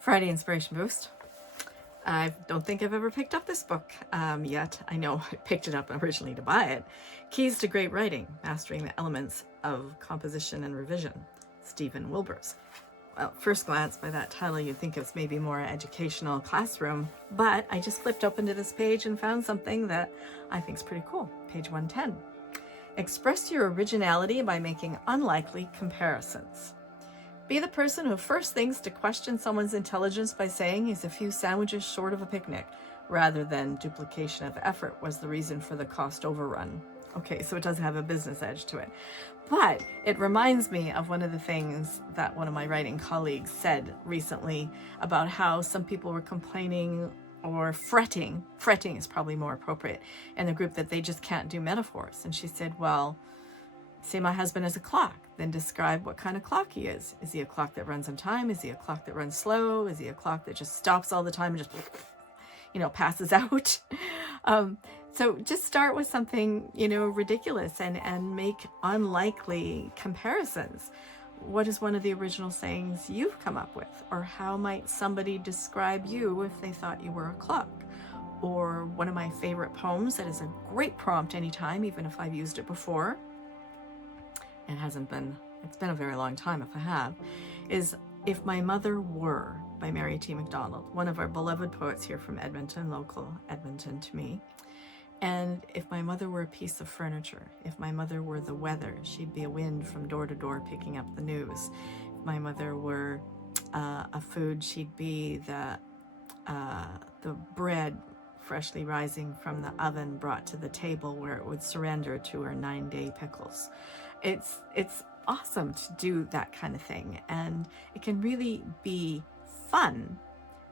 Friday Inspiration Boost. I don't think I've ever picked up this book yet. I know I picked it up originally to buy it. Keys to Great Writing, Mastering the Elements of Composition and Revision, Stephen Wilbers. Well, first glance by that title, you'd think it's maybe more educational classroom, but I just flipped open to this page and found something that I think is pretty cool. Page 110. Express your originality by making unlikely comparisons. Be the person who first thinks to question someone's intelligence by saying he's a few sandwiches short of a picnic, rather than duplication of effort was the reason for the cost overrun. Okay, so it does have a business edge to it. But it reminds me of one of the things that one of my writing colleagues said recently about how some people were complaining or fretting is probably more appropriate, in the group that they just can't do metaphors. And she said, well, say my husband is a clock, then describe what kind of clock he is. Is he a clock that runs on time? Is he a clock that runs slow? Is he a clock that just stops all the time and just, passes out? So just start with something, ridiculous and make unlikely comparisons. What is one of the original sayings you've come up with? Or how might somebody describe you if they thought you were a clock? Or one of my favorite poems that is a great prompt anytime, even if I've used it before. It's been a very long time if I have, is If My Mother Were by Mary T. MacDonald, one of our beloved poets here from Edmonton, local Edmonton to me. And if my mother were a piece of furniture, if my mother were the weather, she'd be a wind from door to door picking up the news. If my mother were a food, she'd be the bread freshly rising from the oven brought to the table where it would surrender to her 9-day pickles. It's awesome to do that kind of thing, and it can really be fun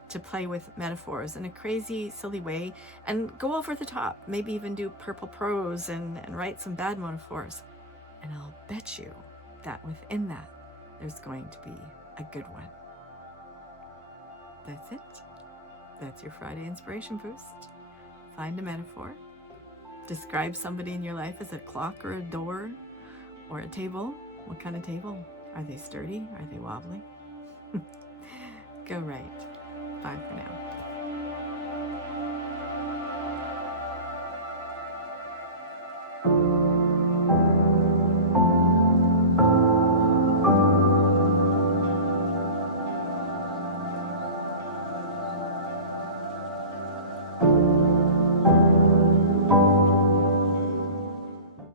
to play with metaphors in a crazy, silly way and go over the top, maybe even do purple prose and write some bad metaphors. And I'll bet you that within that, there's going to be a good one. That's it. That's your Friday Inspiration Boost. Find a metaphor. Describe somebody in your life as a clock or a door or a table. What kind of table? Are they sturdy? Are they wobbly? Go right. Bye for now.